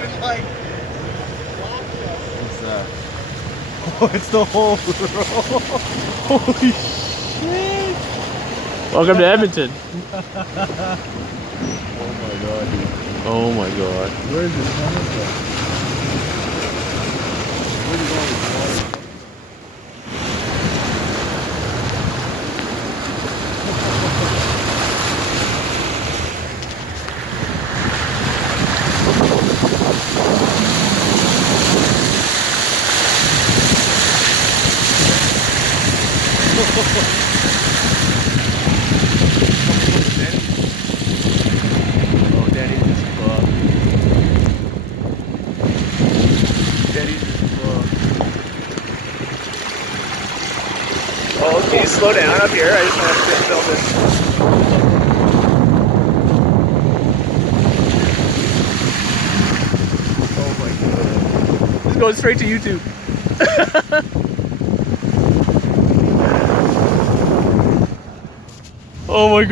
was like, What's that? Oh, it's the whole row. Holy shit! Welcome to Edmonton. Oh my god, dude. Oh my god. Where is this coming from? Where is all this water? Oh, Dennys is fucked. Dennys is fucked. Oh, can you slow down up here? I just want to film this. Oh my god. This is going straight to YouTube. Oh my god.